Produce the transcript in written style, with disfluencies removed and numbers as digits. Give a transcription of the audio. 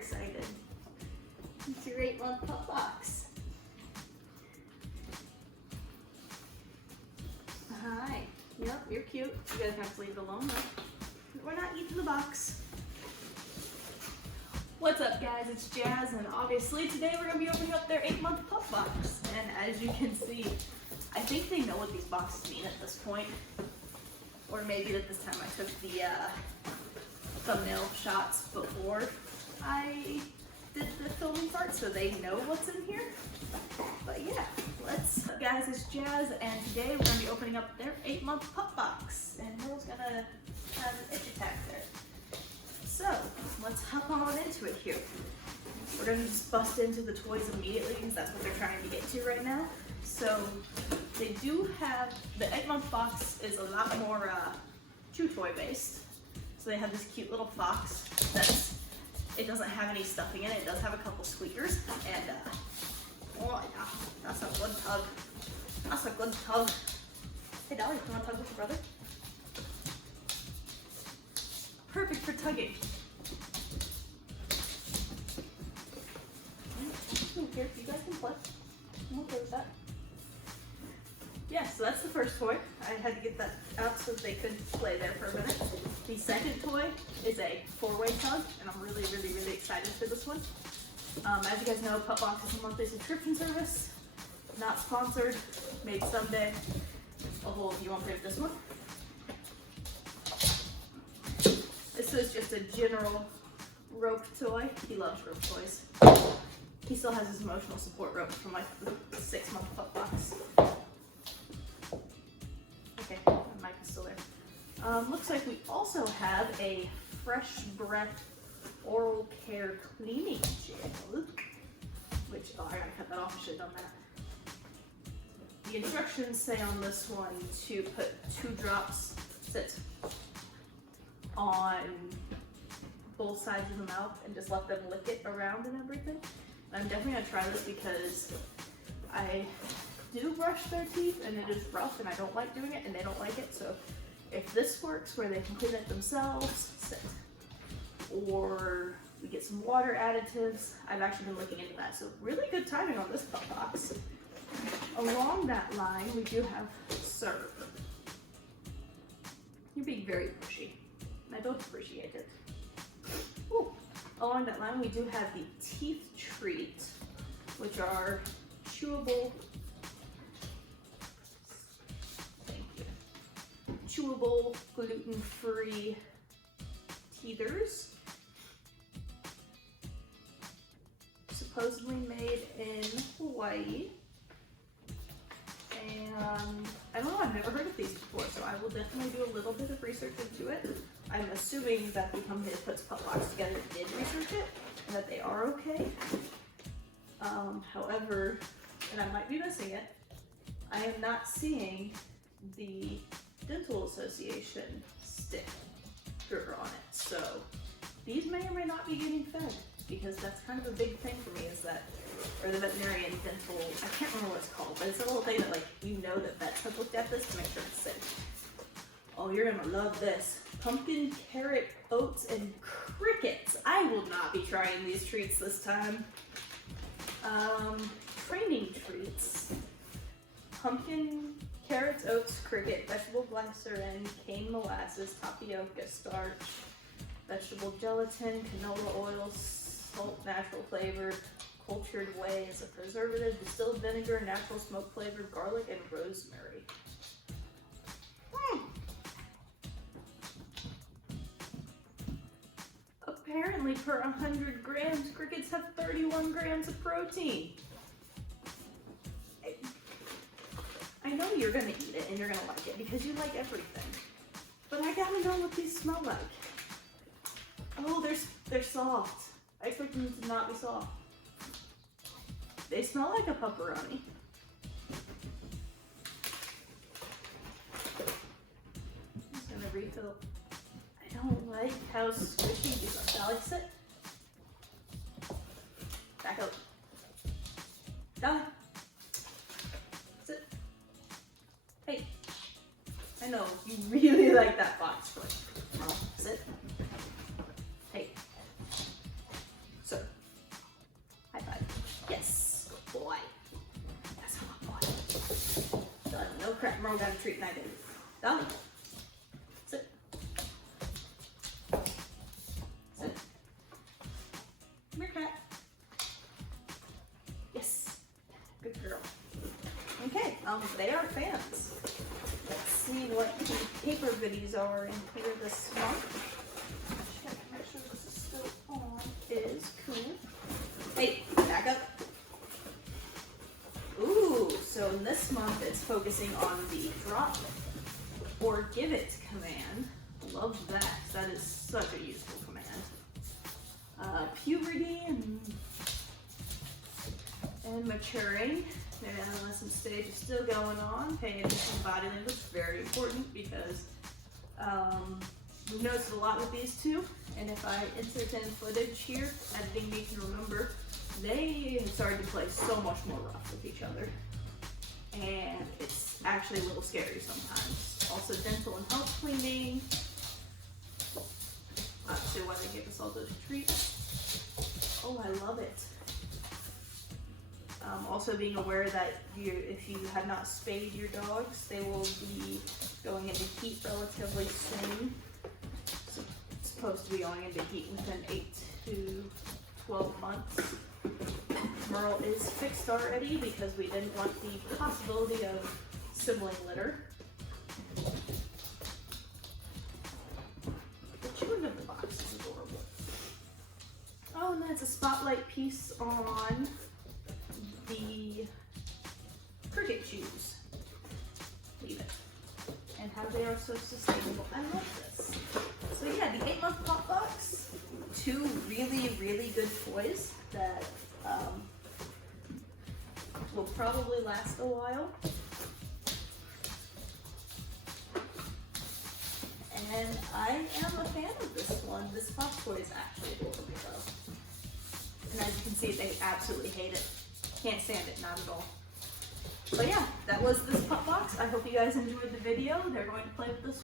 excited. It's your 8-month pup box. Hi. Yep, you're cute. You guys have to leave it alone though. We're not eating the box. What's up guys, it's Jazz, and obviously today we're going to be opening up their 8-month pup box. And as you can see, I think they know what these boxes mean at this point. Or maybe that this time I took the thumbnail shots before I did the filming part, so they know what's in here. But yeah, let's, guys, it's Jazz, and today we're going to be opening up their 8-month pup box. And Merle's going to have an itch attack there. So, let's hop on into it here. We're going to just bust into the toys immediately because that's what they're trying to get to right now. So, they do have, the 8-month box is a lot more chew toy based. So they have this cute little fox that's, it doesn't have any stuffing in it. It does have a couple squeakers, and oh yeah, that's a good tug. That's a good tug. Hey Dolly, you want to tug with your brother? Perfect for tugging. Here, you guys can play. I'm okay with that. Yeah, so that's the first toy. I had to get that out so they could play there for a minute. The second toy is a 4-way tug, and I'm really excited for this one. As you guys know, Pupbox is a monthly subscription service. Not sponsored, maybe someday. You won't play with this one. This is just a general rope toy. He loves rope toys. He still has his emotional support rope from like the 6-month Pupbox. Okay, the mic is still there. Looks like we also have a Fresh Breath Oral Care Cleaning Gel, which, oh, I gotta cut that off, I should have done that. The instructions say on this one to put 2 drops sit on both sides of the mouth and just let them lick it around and everything. And I'm definitely gonna try this because I do brush their teeth and it is rough and I don't like doing it and they don't like it. So if this works where they can clean it themselves, sit. Or we get some water additives. I've actually been looking into that. So really good timing on this pup box. Along that line, we do have serve. You're being very pushy. And I don't appreciate it. Ooh. Along that line, we do have the teeth treat, which are chewable, chewable, gluten-free teethers, supposedly made in Hawaii. And I don't know, I've never heard of these before, so I will definitely do a little bit of research into it. I'm assuming that the company that puts Pupbox together did research it, and that they are okay. However, and I might be missing it, I am not seeing the Dental Association sticker on it. So these may or may not be getting fed, because that's kind of a big thing for me, is that, or the veterinarian dental, I can't remember what it's called, but it's a little thing that, like, you know that vets have looked at this to make sure it's safe. Oh, you're gonna love this. Pumpkin, carrot, oats, and crickets. I will not be trying these treats this time. Training treats. Pumpkin, carrots, oats, cricket, vegetable glycerin, cane molasses, tapioca starch, vegetable gelatin, canola oil, salt, natural flavor, cultured whey as a preservative, distilled vinegar, natural smoke flavor, garlic, and rosemary. Apparently, per 100 grams, crickets have 31 grams of protein. I know you're gonna eat it and you're gonna like it because you like everything. But I gotta know what these smell like. Oh, they're soft. I expect them to not be soft. They smell like a pepperoni. I'm just gonna refill. I don't like how squishy these are. Dolly, sit. Back up. Dolly. Sit. Hey. I know, you really like that box, but sit. Hey. So, crap, Merle got a treat and I didn't. Dolly. Sit. Sit. Come here, cat. Yes. Good girl. Okay, they are fans. Let's see what the paper goodies are in here this month. Check, make sure this is still on. It is cool. Hey, back up. Ooh, so in this month it's focusing on the drop or give it command. Love that. That is such a useful command. Puberty and maturing. Maybe adolescent stage is still going on. Paying attention to body language is very important because we've noticed a lot with these two. And if I insert in footage here, editing me can remember, they have started to play so much more rough with each other. And it's actually a little scary sometimes. Also dental and health cleaning. Not sure why they gave us all those treats. Oh, I love it. Also being aware that if you have not spayed your dogs, they will be going into heat relatively soon. So it's supposed to be going into heat within 8 to 12 months. Merle is fixed already because we didn't want the possibility of sibling litter. The chewing of the box is adorable. Oh, and that's a spotlight piece on the cricket shoes. Leave it. And how they are so sustainable. I love this. So yeah, the 8-month Pupbox. 2 really, really good toys that will probably last a while. And I am a fan of this one. This Pop toy is actually adorable though. And as you can see, they absolutely hate it. Can't stand it, not at all. But yeah, that was this Pupbox. I hope you guys enjoyed the video. They're going to play with this